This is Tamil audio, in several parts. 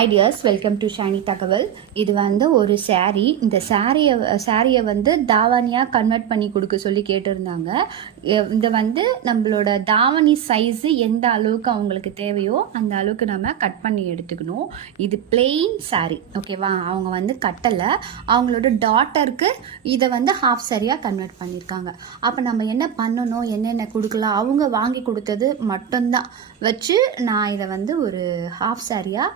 Hi dears welcome to Shiny தகவல் இது வந்து ஒரு saree. இந்த சாரியை சாரியை வந்து தாவணியாக கன்வெர்ட் பண்ணி கொடுக்க சொல்லி கேட்டிருந்தாங்க. எ- இது வந்து நம்மளோட தாவணி சைஸு எந்த அளவுக்கு அவங்களுக்கு தேவையோ அந்த அளவுக்கு நம்ம கட் பண்ணி எடுத்துக்கணும். இது பிளெயின் saree ஓகேவா அவங்க வந்து கட்டலை. அவங்களோட டாட்டருக்கு இதை வந்து ஹாஃப் சாரியாக கன்வெர்ட் பண்ணியிருக்காங்க அப்போ நம்ம என்ன பண்ணணும்? என்னென்ன கொடுக்கலாம்? அவங்க வாங்கி கொடுத்தது மட்டும்தான். வச்சு நான் இதை வந்து ஒரு ஹாஃப் சாரியாக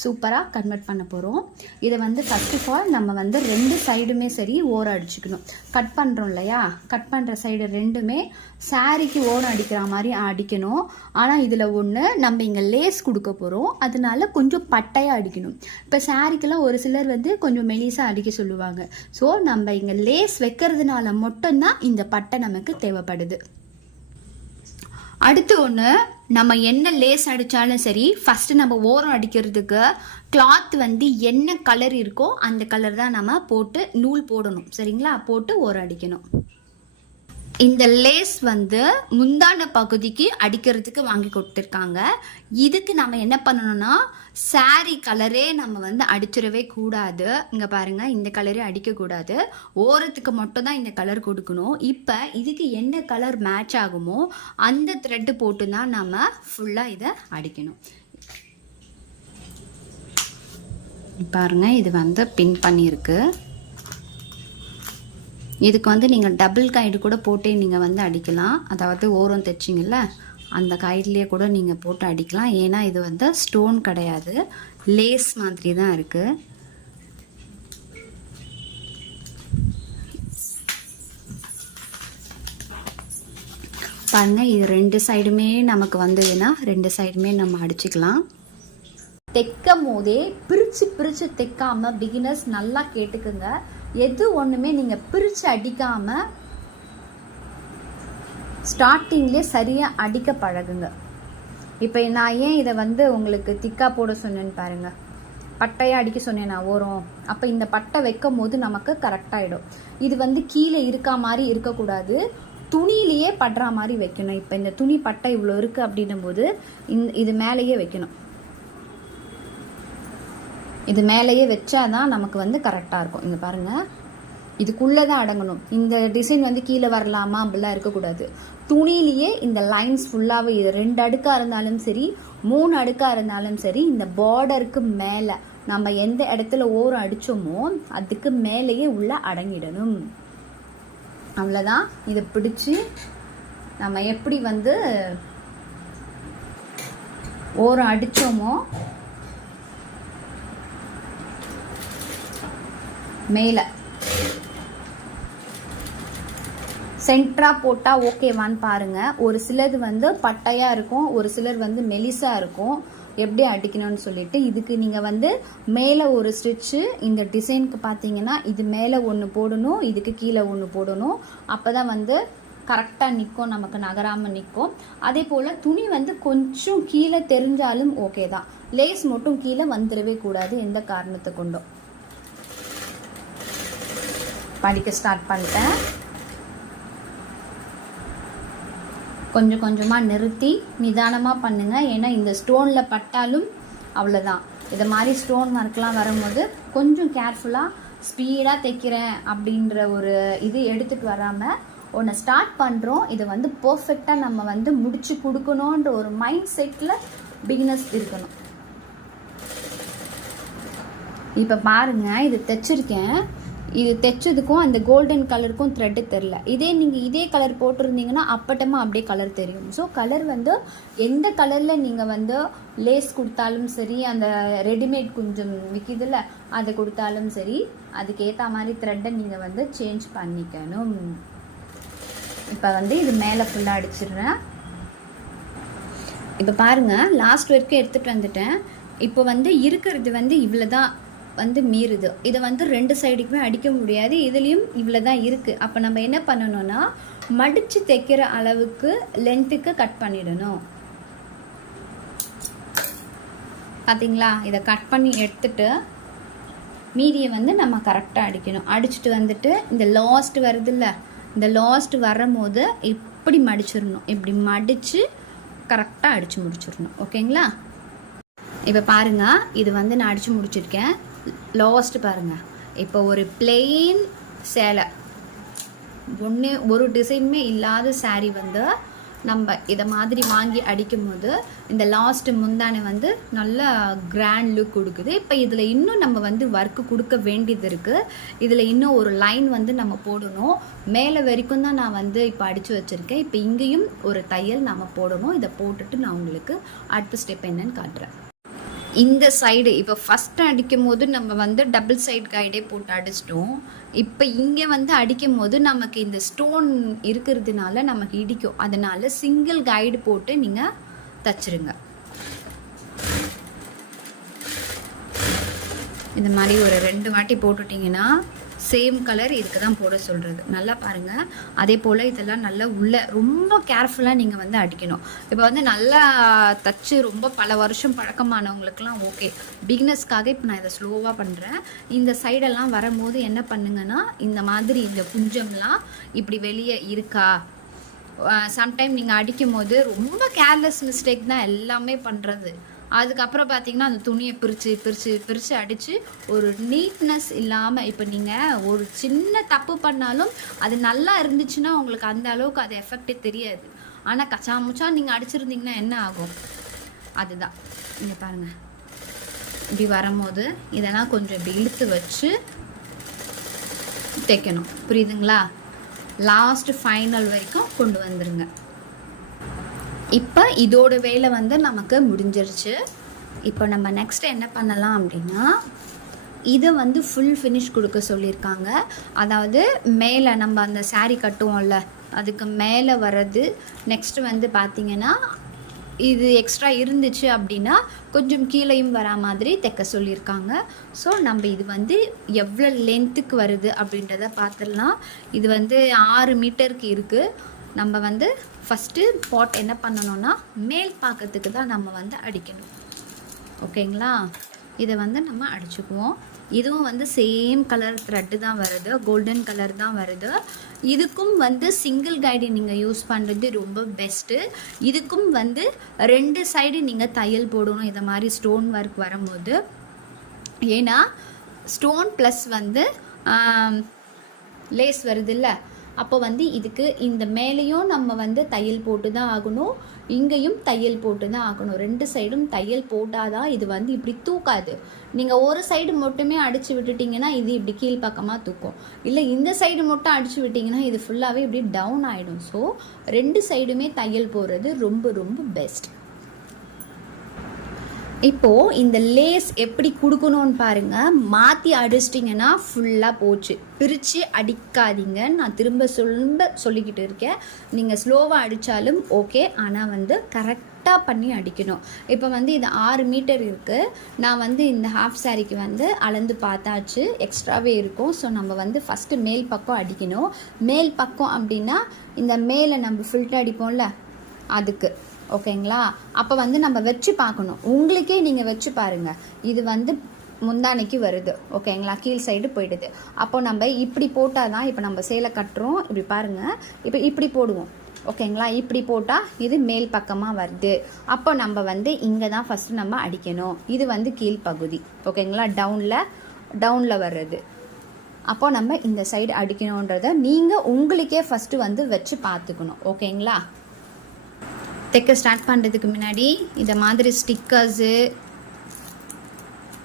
சூப்பராக கன்வெர்ட் பண்ண போகிறோம் இதை வந்து ஃபர்ஸ்ட் ஆஃப் ஆல் நம்ம வந்து ரெண்டு சைடுமே சரி ஓரம் அடிச்சுக்கணும். கட் பண்ணுறோம் இல்லையா? கட் பண்ணுற சைடு ரெண்டுமே சாரிக்கு ஓரம் அடிக்கிற மாதிரி அடிக்கணும். ஆனால் இதில் ஒன்று நம்ம இங்கே லேஸ் கொடுக்க போகிறோம் அதனால கொஞ்சம் பட்டையாக அடிக்கணும். இப்போ சாரிக்கெல்லாம் ஒரு சிலர் வந்து கொஞ்சம் மெலிசாக அடிக்க சொல்லுவாங்க. ஸோ நம்ம இங்கே லேஸ் வைக்கிறதுனால மட்டும்தான் இந்த பட்டை நமக்கு தேவைப்படுது. அடுத்து ஒன்று நம்ம என்ன லேஸ் அடித்தாலும் சரி ஃபஸ்ட்டு நம்ம ஓரம் அடிக்கிறதுக்கு கிளாத் வந்து என்ன கலர் இருக்கோ அந்த கலர் தான் நம்ம போட்டு நூல் போடணும். சரிங்களா? போட்டு ஓரம் அடிக்கணும். இந்த லேஸ் வந்து முந்தான பகுதிக்கு அடிக்கிறதுக்கு வாங்கி கொடுத்துருக்காங்க. இதுக்கு நம்ம என்ன பண்ணணும்னா saree கலரே நம்ம வந்து அடிச்சிடவே கூடாது. இங்கே பாருங்க இந்த கலரே அடிக்கக்கூடாது. ஓரத்துக்கு மட்டும் தான் இந்த கலர் கொடுக்கணும். இப்போ இதுக்கு என்ன கலர் மேட்ச் ஆகுமோ அந்த த்ரெட்டு போட்டு தான் நம்ம ஃபுல்லாக இதை அடிக்கணும். பாருங்க இது வந்து பின் பண்ணியிருக்கு. இதுக்கு வந்து நீங்கள் டபுள் கைடு கூட போட்டே நீங்கள் வந்து அடிக்கலாம். அதாவது ஓரம் தைச்சிங்கல்ல அந்த கயிறுலேயே கூட நீங்கள் போட்டு அடிக்கலாம். ஏன்னா இது வந்து ஸ்டோன் கிடையாது. லேஸ் மாதிரி தான் இருக்குது பாருங்கள் இது ரெண்டு சைடுமே நமக்கு வந்ததுன்னா ரெண்டு சைடுமே நம்ம அடிச்சுக்கலாம். தைக்கும் போதே பிரித்து பிரித்து தைக்காமல் பிகினர்ஸ் நல்லா கேட்டுக்குங்க. எது ஒன்றுமே நீங்கள் பிரித்து அடிக்காமல் ஸ்டார்டிங்லேயே சரியாக அடிக்க பழகுங்க. இப்போ நான் ஏன் இதை வந்து உங்களுக்கு திக்கா போட சொன்னேன்னு பாருங்கள் பட்டையாக அடிக்க சொன்னேன் நான் ஓரம். அப்போ இந்த பட்டை வைக்கும் போது நமக்கு கரெக்டாகிடும் இது வந்து கீழே இருக்கா மாதிரி இருக்கக்கூடாது. துணியிலேயே படுற மாதிரி வைக்கணும். இப்போ இந்த துணி பட்டை இவ்வளோ இருக்குது அப்படின்னும் போது இந்த இது மேலேயே வைக்கணும். இது மேலேயே வச்சாதான் நமக்கு வந்து கரெக்டாக இருக்கும். இங்கே பாருங்கள் இதுக்குள்ளே தான் அடங்கணும். இந்த டிசைன் வந்து கீழே வரலாமா? அப்படிலாம் இருக்கக்கூடாது. துணியிலேயே இந்த லைன்ஸ் ஃபுல்லாகவே இது ரெண்டு அடுக்காக இருந்தாலும் சரி மூணு அடுக்காக இருந்தாலும் சரி இந்த பார்டருக்கு மேலே நம்ம எந்த இடத்துல ஓரம் அடித்தோமோ அதுக்கு மேலேயே உள்ள அடங்கிடணும். அவ்வளோதான் இதை பிடிச்சி நம்ம எப்படி வந்து ஓரம் அடித்தோமோ மேலே. சென்டராக போட்டால் ஓகேவான்னு பாருங்கள் ஒரு சிலது வந்து பட்டையாக இருக்கும் ஒரு சிலர் வந்து மெலிசாக இருக்கும். எப்படி அடிக்கணும்னு சொல்லிட்டு இதுக்கு நீங்கள் வந்து மேலே ஒரு ஸ்டிச்சு இந்த டிசைனுக்கு பார்த்தீங்கன்னா இது மேலே ஒன்று போடணும் இதுக்கு கீழே ஒன்று போடணும். அப்போ தான் வந்து கரெக்டாக நிற்கும் நமக்கு நகராமல் நிற்கும் அதே போல் துணி வந்து கொஞ்சம் கீழே தெரிஞ்சாலும் ஓகே தான். லேஸ் மட்டும் கீழே வந்துடவே கூடாது எந்த காரணத்தை கொண்டும். படிக்க ஸ்டார்ட் பண்ணிட்டேன். கொஞ்சம் கொஞ்சமாக நிறுத்தி நிதானமாக பண்ணுங்கள் ஏன்னா இந்த ஸ்டோனில் பட்டாலும் அவ்வளோதான் இதை மாதிரி ஸ்டோன் ஒர்க்லாம் வரும்போது கொஞ்சம் கேர்ஃபுல்லாக ஸ்பீடாக தைக்கிறேன் அப்படின்ற ஒரு இது எடுத்துகிட்டு வராமல் ஒன்று ஸ்டார்ட் பண்ணுறோம் இதை வந்து பர்ஃபெக்டாக நம்ம வந்து முடிச்சு கொடுக்கணுன்ற ஒரு மைண்ட் செட்டில் பிகினஸ் இருக்கணும். இப்போ பாருங்கள் இது தைச்சிருக்கேன். இது தைச்சதுக்கும் அந்த கோல்டன் கலருக்கும் த்ரெட்டு தெரில இதே நீங்கள் இதே கலர் போட்டிருந்தீங்கன்னா அப்பட்டமா அப்படியே கலர் தெரியும். ஸோ கலர் வந்து எந்த கலரில் நீங்கள் வந்து லேஸ் கொடுத்தாலும் சரி அந்த ரெடிமேட் கொஞ்சம் விற்கிதுல அதை கொடுத்தாலும் சரி அதுக்கேற்ற மாதிரி த்ரெட்டை நீங்கள் வந்து சேஞ்ச் பண்ணிக்கணும். இப்போ வந்து இது மேலே ஃபுல்லாக அடிச்சிடுறேன். இப்போ பாருங்கள் லாஸ்ட் வரைக்கும் எடுத்துகிட்டு வந்துட்டேன். இப்போ வந்து இருக்கிறது வந்து இவ்வளோ தான் வந்து மீறுது. இதை வந்து ரெண்டு சைடுக்குமே அடிக்க முடியாது. இதுலேயும் இவ்வளோ தான் இருக்குது அப்போ நம்ம என்ன பண்ணணும்னா மடித்து தைக்கிற அளவுக்கு லென்த்துக்கு கட் பண்ணிடணும். பார்த்தீங்களா இதை கட் பண்ணி எடுத்துட்டு மீதியை வந்து நம்ம கரெக்டாக அடிக்கணும். அடிச்சுட்டு வந்துட்டு இந்த லாஸ்ட் வருதுல்ல இந்த லாஸ்ட் வரும்போது இப்படி மடிச்சிடணும். இப்படி மடித்து கரெக்டாக அடித்து முடிச்சிடணும். ஓகேங்களா? இப்போ பாருங்க இது வந்து நான் அடித்து முடிச்சிருக்கேன். லாஸ்ட் பாருங்கள் இப்போ ஒரு பிளெயின் சேலை. ஒன்று ஒரு டிசைனுமே இல்லாத saree வந்து நம்ம இதை மாதிரி வாங்கி அடிக்கும் போது இந்த லாஸ்ட்டு முந்தானை வந்து நல்ல கிராண்ட் லுக் கொடுக்குது. இப்போ இதில் இன்னும் நம்ம வந்து ஒர்க்கு கொடுக்க வேண்டியது இருக்குது இதில் இன்னும் ஒரு லைன் வந்து நம்ம போடணும். மேலே வரைக்கும் தான் நான் வந்து இப்போ அடித்து வச்சுருக்கேன். இப்போ இங்கேயும் ஒரு தையல் நம்ம போடணும். இதை போட்டுட்டு நான் உங்களுக்கு அடுத்த ஸ்டெப் என்னன்னு காட்டுறேன். இந்த சைடு இப்போ ஃபஸ்ட்டு அடிக்கும் போது நம்ம வந்து டபுள் சைடு கைடே போட்டு அடிச்சிட்டோம். இப்போ இங்கே வந்து அடிக்கும் போது நமக்கு இந்த ஸ்டோன் இருக்கிறதுனால நமக்கு இடிக்கும். அதனால சிங்கிள் கைடு போட்டு நீங்கள் தச்சுருங்க. இந்த மாதிரி ஒரு ரெண்டு வாட்டி போட்டுட்டிங்கன்னா சேம் கலர் இதுக்கு தான் போட சொல்கிறது நல்லா பாருங்கள் அதே போல் இதெல்லாம் நல்லா உள்ள ரொம்ப கேர்ஃபுல்லாக நீங்கள் வந்து அடிக்கணும். இப்போ வந்து நல்லா தச்சு ரொம்ப பல வருஷம் பழக்கமானவங்களுக்குலாம் ஓகே பிக்னஸ்க்காக இப்போ நான் இதை ஸ்லோவாக பண்ணுறேன் இந்த சைடெல்லாம் வரும்போது என்ன பண்ணுங்கன்னா இந்த மாதிரி இந்த குஞ்சம்லாம் இப்படி வெளியே இருக்கா? சம்டைம் நீங்கள் அடிக்கும் போது ரொம்ப கேர்லெஸ் மிஸ்டேக் தான் எல்லாமே பண்ணுறது அதுக்கப்புறம் பார்த்தீங்கன்னா அந்த துணியை பிரித்து பிரித்து பிரித்து அடித்து ஒரு நீட்னஸ் இல்லாமல் இப்போ நீங்கள் ஒரு சின்ன தப்பு பண்ணாலும் அது நல்லா இருந்துச்சுன்னா உங்களுக்கு அந்த அளவுக்கு அது எஃபெக்டே தெரியாது. ஆனால் கச்சா முச்சா நீங்கள் அடிச்சிருந்தீங்கன்னா என்ன ஆகும்? அதுதான். இங்கே பாருங்கள் இப்படி வரும்போது இதெல்லாம் கொஞ்சம் இப்படி இழுத்து வச்சு தைக்கணும். புரியுதுங்களா? லாஸ்ட் ஃபைனல் வரைக்கும் கொண்டு வந்துருங்க. இப்போ இதோட வேலை வந்து நமக்கு முடிஞ்சிருச்சு. இப்போ நம்ம நெக்ஸ்ட் என்ன பண்ணலாம் அப்படின்னா இதை வந்து ஃபுல் ஃபினிஷ் கொடுக்க சொல்லியிருக்காங்க. அதாவது மேலே நம்ம அந்த saree கட்டுவோம்ல அதுக்கு மேலே வர்றது நெக்ஸ்ட்டு வந்து பார்த்திங்கன்னா இது எக்ஸ்ட்ரா இருந்துச்சு அப்படின்னா கொஞ்சம் கீழேயும் வரா மாதிரி தைக்க சொல்லியிருக்காங்க. ஸோ நம்ம இது வந்து எவ்வளோ லென்த்துக்கு வருது அப்படின்றத பார்த்துடலாம் இது வந்து ஆறு மீட்டருக்கு இருக்குது நம்ம வந்து ஃபஸ்ட்டு பாட் என்ன பண்ணணும்னா மேல் பாக்கத்துக்கு தான் நம்ம வந்து அடிக்கணும். ஓகேங்களா? இதை வந்து நம்ம அடிச்சுக்குவோம். இதுவும் வந்து சேம் கலர் த்ரெட்டு தான் வருது கோல்டன் கலர் தான் வருது. இதுக்கும் வந்து சிங்கிள் கைடு நீங்கள் யூஸ் பண்ணுறது ரொம்ப பெஸ்ட்டு இதுக்கும் வந்து ரெண்டு சைடு நீங்கள் தையல் போடணும் இதை மாதிரி ஸ்டோன் ஒர்க் வரும்போது. ஏன்னா ஸ்டோன் ப்ளஸ் வந்து லேஸ் வருதுல்ல. அப்போ வந்து இதுக்கு இந்த மேலேயும் நம்ம வந்து தையல் போட்டு தான் ஆகணும். இங்கேயும் தையல் போட்டு தான் ஆகணும். ரெண்டு சைடும் தையல் போட்டால் தான் இது வந்து இப்படி தூக்காது. நீங்கள் ஒரு சைடு மட்டுமே அடித்து விட்டுட்டிங்கன்னா இது இப்படி கீழ்ப்பக்கமாக தூக்கும். இல்லை இந்த சைடு மட்டும் அடித்து விட்டிங்கன்னா இது ஃபுல்லாகவே இப்படி டவுன் ஆகிடும் ஸோ ரெண்டு சைடுமே தையல் போடுறது ரொம்ப ரொம்ப பெஸ்ட் இப்போது இந்த லேஸ் எப்படி கொடுக்கணும்னு பாருங்கள் மாற்றி அடிச்சிட்டிங்கன்னா ஃபுல்லாக போச்சு. பிரித்து அடிக்காதீங்க. நான் திரும்ப சொல்ல சொல்லிக்கிட்டு இருக்கேன். நீங்கள் ஸ்லோவாக அடித்தாலும் ஓகே ஆனால் வந்து கரெக்டாக பண்ணி அடிக்கணும். இப்போ வந்து இது ஆறு மீட்டர் இருக்குது நான் வந்து இந்த ஹாஃப் சாரிக்கு வந்து அளந்து பார்த்தாச்சு. எக்ஸ்ட்ராவே இருக்கும். ஸோ நம்ம வந்து ஃபஸ்ட்டு மேல் பக்கம் அடிக்கணும். மேல் பக்கம் அப்படின்னா இந்த மேலே நம்ம ஃபில்டர் அடிப்போம்ல அதுக்கு. ஓகேங்களா? அப்போ வந்து நம்ம வச்சு பார்க்கணும். உங்களுக்கே நீங்கள் வச்சு பாருங்கள் இது வந்து முந்தானைக்கு வருது. ஓகேங்களா? கீழ் சைடு போயிடுது. அப்போ நம்ம இப்படி போட்டால் தான் இப்போ நம்ம சேலை கட்டுறோம். இப்படி பாருங்கள் இப்போ இப்படி போடுவோம். ஓகேங்களா? இப்படி போட்டால் இது மேல் பக்கமாக வருது. அப்போ நம்ம வந்து இங்கே தான் ஃபஸ்ட்டு நம்ம அடிக்கணும். இது வந்து கீழ்ப்பகுதி ஓகேங்களா? டவுனில் டவுனில் வர்றது. அப்போ நம்ம இந்த சைடு அடிக்கணுன்றத நீங்கள் உங்களுக்கே ஃபஸ்ட்டு வந்து வச்சு பார்த்துக்கணும். ஓகேங்களா? தைக்க ஸ்டார்ட் பண்ணுறதுக்கு முன்னாடி இந்த மாதிரி ஸ்டிக்கர்ஸு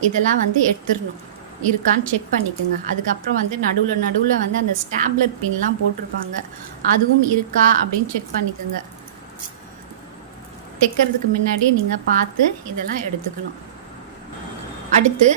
இதெல்லாம் வந்து எடுத்துடணும். இருக்கான்னு செக் பண்ணிக்கோங்க. அதுக்கப்புறம் வந்து நடுவில் நடுவில் வந்து அந்த ஸ்டாப்லர் பின்லாம் போட்டிருப்பாங்க. அதுவும் இருக்கா அப்படின்னு செக் பண்ணிக்கோங்க. தைக்கிறதுக்கு முன்னாடி நீங்கள் பார்த்து இதெல்லாம் எடுத்துக்கணும். அடுத்து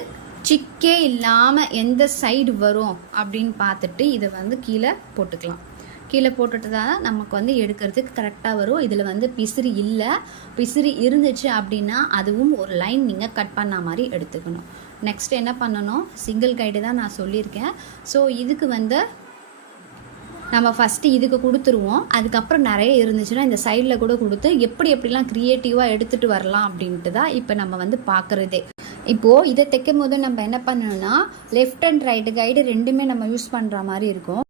சிக்கே இல்லாமல் எந்த சைடு வரும் அப்படின்னு பார்த்துட்டு இதை வந்து கீழே போட்டுக்கலாம். கீழே போட்டுட்டு தான் நமக்கு வந்து எடுக்கிறதுக்கு கரெக்டாக வரும். இதில் வந்து பிசிறி இல்லை. பிசிறி இருந்துச்சு அப்படின்னா அதுவும் ஒரு லைன் நீங்கள் கட் பண்ண மாதிரி எடுத்துக்கணும். நெக்ஸ்ட் என்ன பண்ணணும்? சிங்கிள் கைடு தான் நான் சொல்லியிருக்கேன். ஸோ இதுக்கு வந்து நம்ம ஃபஸ்ட்டு இதுக்கு கொடுத்துருவோம். அதுக்கப்புறம் நிறைய இருந்துச்சுன்னா இந்த சைடில் கூட கொடுத்து எப்படி எப்படிலாம் க்ரியேட்டிவாக எடுத்துகிட்டு வரலாம் அப்படின்ட்டு தான் இப்போ நம்ம வந்து பார்க்குறதே. இப்போது இதை தைக்கும் போது நம்ம என்ன பண்ணணும்னா லெஃப்ட் அண்ட் ரைட்டு கைடு ரெண்டுமே நம்ம யூஸ் பண்ணுற மாதிரி இருக்கும்.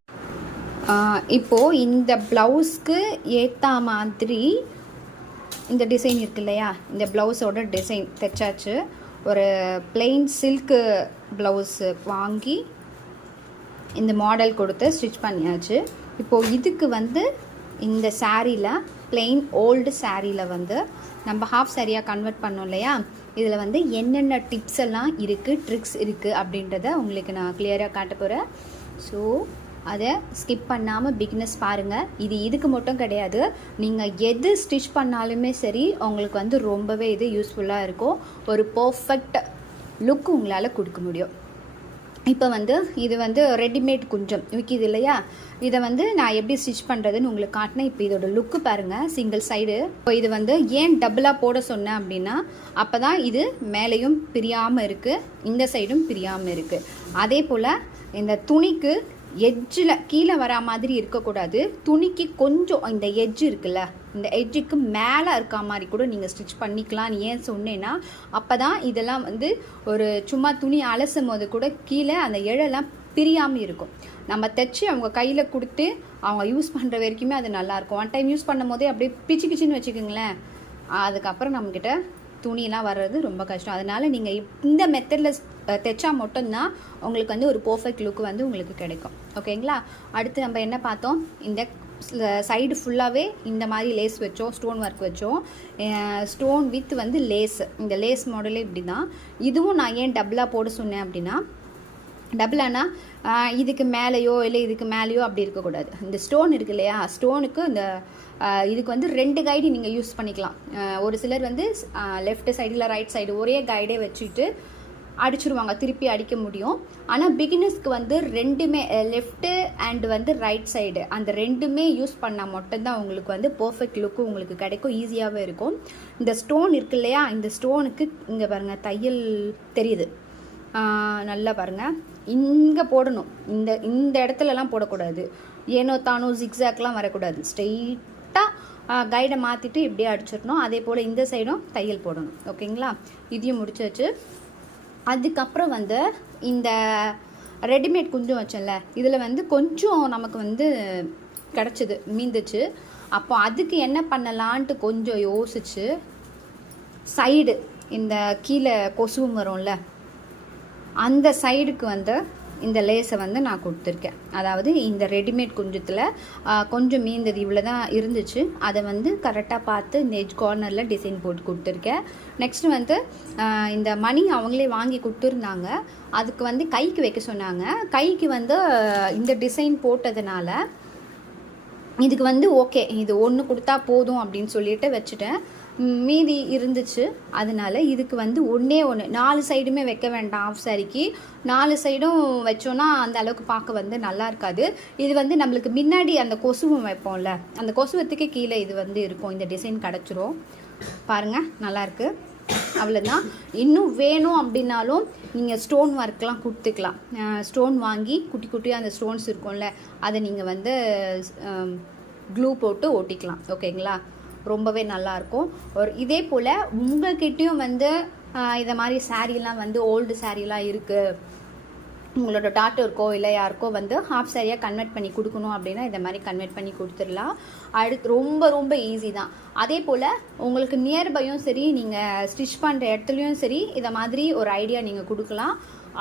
இப்போது இப்போ இந்த ப்ளவுஸ்க்கு ஏற்ற மாதிரி இந்த டிசைன் இருக்கு இல்லையா இந்த ப்ளவுஸோட டிசைன் தைச்சாச்சு. ஒரு பிளெயின் சில்க்கு ப்ளவுஸு வாங்கி இந்த மாடல் கொடுத்து ஸ்டிச் பண்ணியாச்சு. இப்போது இதுக்கு வந்து இந்த சாரியில் பிளெயின் ஓல்டு சாரியில் வந்து நம்ம ஹாஃப் சாரியாக கன்வெர்ட் பண்ணோம் இல்லையா? இதில் வந்து என்னென்ன டிப்ஸ் எல்லாம் இருக்குது ட்ரிக்ஸ் இருக்குது அப்படின்றத உங்களுக்கு நான் கிளியராக காட்ட போகிறேன் ஸோ அதை ஸ்கிப் பண்ணாமல் பிக்னஸ் பாருங்கள் இது இதுக்கு மட்டும் கிடையாது. நீங்கள் எது ஸ்டிச் பண்ணாலுமே சரி உங்களுக்கு வந்து ரொம்பவே இது யூஸ்ஃபுல்லாக இருக்கும். ஒரு பர்ஃபெக்ட் லுக் உங்களால் கொடுக்க முடியும். இப்போ வந்து இது வந்து ரெடிமேட் குஞ்சம். விற்கிது இல்லையா? இதை வந்து நான் எப்படி ஸ்டிச் பண்ணுறதுன்னு உங்களுக்கு காட்டினேன். இப்போ இதோட லுக்கு பாருங்கள் சிங்கிள் சைடு இப்போ இது வந்து ஏன் டபுளாக போட சொன்னேன் அப்படின்னா அப்போ தான் இது மேலேயும் பிரியாமல் இருக்குது இந்த சைடும் பிரியாமல் இருக்குது அதே போல் இந்த துணிக்கு எட்ஜில் கீழே வரா மாதிரி இருக்கக்கூடாது. துணிக்கு கொஞ்சம் இந்த எட்ஜ் இருக்குல்ல இந்த எட்ஜுக்கு மேலே இருக்க மாதிரி கூட நீங்கள் ஸ்டிச் பண்ணிக்கலாம்னு ஏன் சொன்னேன்னா அப்போ தான் இதெல்லாம் வந்து ஒரு சும்மா துணி அலசும் போது கூட கீழே அந்த இழெல்லாம் பிரியாமல் இருக்கும். நம்ம தைச்சி அவங்க கையில் கொடுத்து அவங்க யூஸ் பண்ணுற வரைக்குமே அது நல்லாயிருக்கும் ஒன் டைம் யூஸ் பண்ணும் போதே அப்படியே பிச்சு பிச்சுன்னு வச்சுக்கோங்களேன். அதுக்கப்புறம் நம்மக்கிட்ட துணியெல்லாம் வர்றது ரொம்ப கஷ்டம். அதனால் நீங்கள் இந்த மெத்தடில் தைச்சா மட்டும்தான் உங்களுக்கு வந்து ஒரு பர்ஃபெக்ட் லுக் வந்து உங்களுக்கு கிடைக்கும். ஓகேங்களா? அடுத்து நம்ம என்ன பார்த்தோம்? இந்த சைடு ஃபுல்லாகவே இந்த மாதிரி லேஸ் வச்சோம் ஸ்டோன் ஒர்க் வச்சோம். ஸ்டோன் வித் வந்து லேஸ் இந்த லேஸ் மாடலே இப்படி தான் இதுவும் நான் ஏன் டபுளாக போட சொன்னேன் அப்படின்னா டபுளானா இதுக்கு மேலேயோ இல்லை இதுக்கு மேலேயோ அப்படி இருக்கக்கூடாது. இந்த ஸ்டோன் இருக்கு இல்லையா? ஸ்டோனுக்கு இந்த இதுக்கு வந்து ரெண்டு கைடு நீங்கள் யூஸ் பண்ணிக்கலாம். ஒரு சிலர் வந்து லெஃப்ட் சைடு இல்லை ரைட் சைடு ஒரே கைடே வச்சுட்டு அடிச்சிருவாங்க திருப்பி அடிக்க முடியும். ஆனால் பிகினர்ஸ்க்கு வந்து ரெண்டுமே லெஃப்ட்டு அண்ட் வந்து ரைட் சைடு அந்த ரெண்டுமே யூஸ் பண்ணால் மட்டும்தான் உங்களுக்கு வந்து பர்ஃபெக்ட் லுக்கு உங்களுக்கு கிடைக்கும் ஈஸியாகவே இருக்கும். இந்த ஸ்டோன் இருக்கு இல்லையா இந்த ஸ்டோனுக்கு இங்கே பாருங்கள் தையல் தெரியுது. நல்லா பாருங்கள் இங்கே போடணும். இந்த இந்த இடத்துலலாம் போடக்கூடாது. ஏனோ தானோ ஜிக்ஸாக்லாம் வரக்கூடாது. ஸ்ட்ரெயிட் கைடை மாற்றிட்டு இப்படியே அடிச்சிடணும். அதே போல் இந்த சைடும் தையல் போடணும். ஓகேங்களா? இதையும் முடிச்சாச்சு. அதுக்கப்புறம் வந்து இந்த ரெடிமேட் குஞ்சம் வச்சோம்ல இதில் வந்து கொஞ்சம் நமக்கு வந்து கிடச்சிது மீந்துச்சு. அப்போ அதுக்கு என்ன பண்ணலான்ட்டு கொஞ்சம் யோசிச்சு சைடு இந்த கீழே கொசுவும் வரும்ல அந்த சைடுக்கு வந்து இந்த லேஸை வந்து நான் கொடுத்துருக்கேன். அதாவது இந்த ரெடிமேட் குஞ்சத்தில் கொஞ்சம் மீந்தது இவ்வளோ தான் இருந்துச்சு. அதை வந்து கரெக்டாக பார்த்து இந்த எஜ் கார்னரில் டிசைன் போட்டு கொடுத்துருக்கேன். நெக்ஸ்ட் வந்து இந்த மணி அவங்களே வாங்கி கொடுத்துருந்தாங்க. அதுக்கு வந்து கைக்கு வைக்க சொன்னாங்க. கைக்கு வந்து இந்த டிசைன் போட்டதுனால இதுக்கு வந்து ஓகே இது ஒன்று கொடுத்தா போதும் அப்படின்னு சொல்லிட்டு வச்சுட்டேன். மீதி இருந்துச்சு. அதனால இதுக்கு வந்து ஒன்றே ஒன்று நாலு சைடுமே வைக்க வேண்டாம் ஆஃப் சாரிக்கு நாலு சைடும் வச்சோன்னா அந்த அளவுக்கு பார்க்க வந்து நல்லா இருக்காது. இது வந்து நம்மளுக்கு முன்னாடி அந்த கொசுவம் வைப்போம்ல. அந்த கொசுவத்துக்கு கீழே இது வந்து இருக்கும். இந்த டிசைன் கிடச்சிரும். பாருங்க நல்லாயிருக்கு அவ்வளோதான் இன்னும் வேணும் அப்படின்னாலும் நீங்கள் ஸ்டோன் ஒர்க்லாம் கொடுத்துக்கலாம். ஸ்டோன் வாங்கி குட்டி குட்டியாக அந்த ஸ்டோன்ஸ் இருக்கும்ல அதை நீங்கள் வந்து க்ளூ போட்டு ஒட்டிக்கலாம் ஓகேங்களா ரொம்பவே நல்லாயிருக்கும் ஒரு இதே போல் உங்கள்கிட்டேயும் வந்து இதை மாதிரி சாரீலாம் வந்து ஓல்டு சாரீலாம் இருக்குது உங்களோட டாட்டருக்கோ இல்லை யாருக்கோ வந்து ஹாஃப் சாரியாக கன்வெர்ட் பண்ணி கொடுக்கணும் அப்படின்னா இந்த மாதிரி கன்வெர்ட் பண்ணி கொடுத்துடலாம். அடுத்து ரொம்ப ரொம்ப ஈஸி தான். அதே போல் உங்களுக்கு நியர்பையும் சரி நீங்கள் ஸ்டிச் பண்ணுற இடத்துலையும் சரி இதை மாதிரி ஒரு ஐடியா நீங்கள் கொடுக்கலாம்.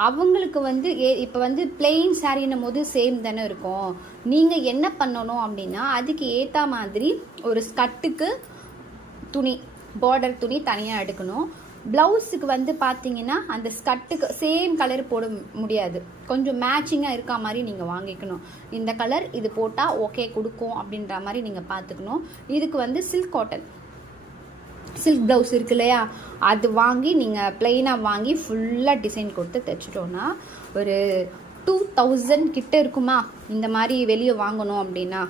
அவங்களுக்கு வந்து ஏ இப்போ வந்து பிளெயின் சாரின்னும் போது சேம் தானே இருக்கும். நீங்கள் என்ன பண்ணணும் அப்படின்னா அதுக்கு ஏற்ற மாதிரி ஒரு ஸ்கட்டுக்கு துணி பார்டர் துணி தனியாக எடுக்கணும். ப்ளவுஸுக்கு வந்து பார்த்தீங்கன்னா அந்த ஸ்கட்டுக்கு சேம் கலர் போட முடியாது. கொஞ்சம் மேட்சிங்காக இருக்க மாதிரி நீங்கள் வாங்கிக்கணும். இந்த கலர் இது போட்டால் ஓகே கொடுக்கும் அப்படின்ற மாதிரி நீங்கள் பார்த்துக்கணும் இதுக்கு வந்து சில்க் காட்டன் சில்க் ப்ளவுஸ் இருக்கு இல்லையா அது வாங்கி நீங்கள் ப்ளைனாக வாங்கி ஃபுல்லாக டிசைன் கொடுத்து தைச்சிட்டோன்னா ஒரு டூ தௌசண்ட் கிட்ட இருக்குமா? இந்த மாதிரி வெளியே வாங்கணும் அப்படின்னா.